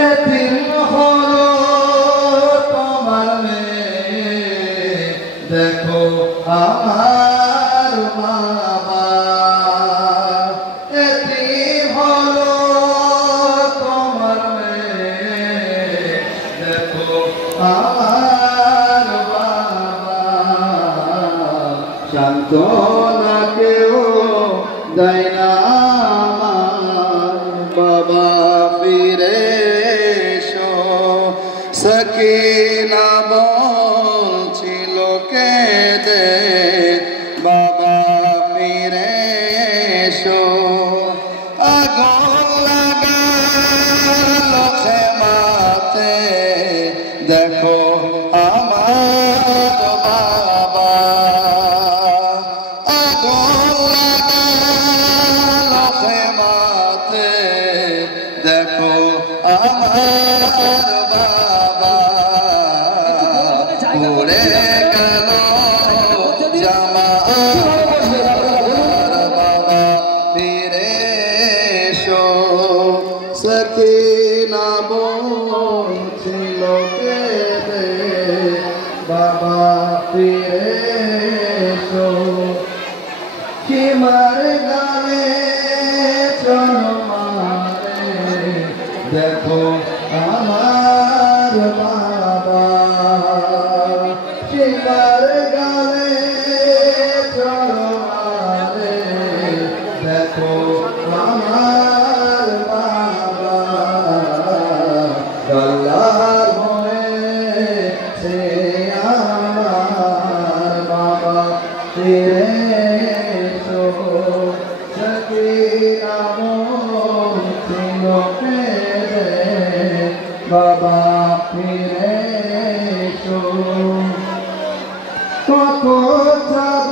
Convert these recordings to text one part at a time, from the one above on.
এতিম হলো তোমার মেয়ে, দেখো আমার বাবা। এতিম হলো তোমার মেয়ে, দেখো আমার বাবা। সান্ত্বনা কেউ দেয় না বাবা, ফিরে এসো। সকিনা বলছিল কেঁদে, বাবা ফিরে এসো। আগুন লাগালো খেমাতে, দেখো আমার বাবা। আগুন লাগালো খেমাতে, দেখো আমার বাবা। উড়ে গেল জামা বাবা, ফিরে এসো। সকিনা বলছিল কেঁদে, বাবা ফিরে এসো। কিমার গালে দেখো আমার বাবা। শিবার গালে চরমারে, দেখো আমার বাবা। গলার হয়েছে আমার বাবা, ফিরে এসো। সকিনা বলছিল কেঁদে, বাবা ফিরে এসো। কত যাব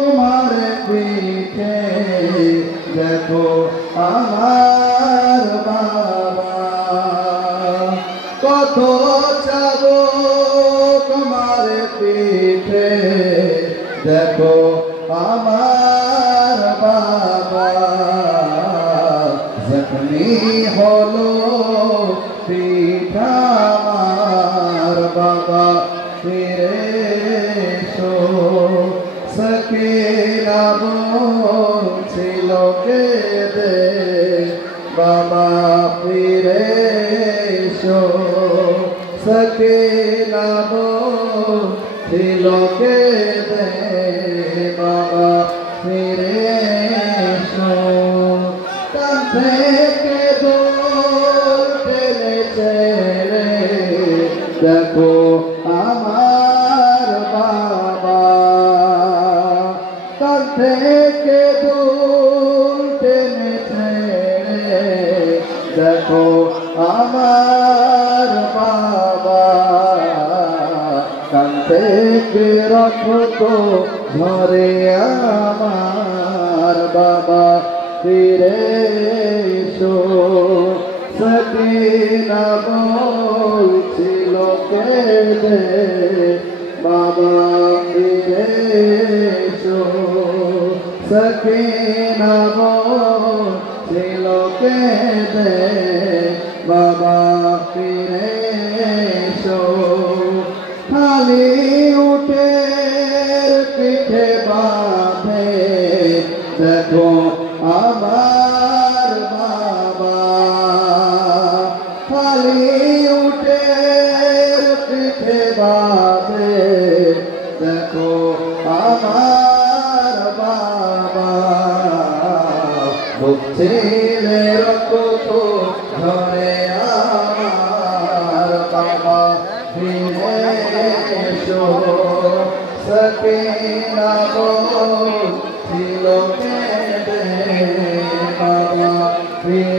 তোমার পিঠে, দেখো আমার বাবা। কত যাব তোমার পিঠে, দেখো আমার বাবা। জখমি হলো পিতা আমার বাবা, ফিরে এসো। সকিনা বলছিল কেঁদে, বাবা ফিরে এসো। সকিনা বলছিল কেঁদে, বাবা ফিরে এসো। থেকে দূর টেনে ছেড়ে, দেখো আমার বাবা। কাল থেকে দূর টেনে ছেড়ে, দেখো আমার বাবা। কাল থেকে রক্ত ধরে আমার বাবা, ফিরে এসো। সকিনা বলছিল কেঁদে, বাবা ফিরে এসো। সকিনা বলছিল কেঁদে, বাবা ফিরে এসো। খালি উঠে পিঠে বাঁধে, দেখো আমার বাবা। খালি উঠে পিঠে বাঁধে, দেখো আমার বাবা। বুক ছেড়ে রক্ত ধরে আমার বাবা, ফিরে এসো। সকিনা বলছিল কেঁদে, বাবা ফিরে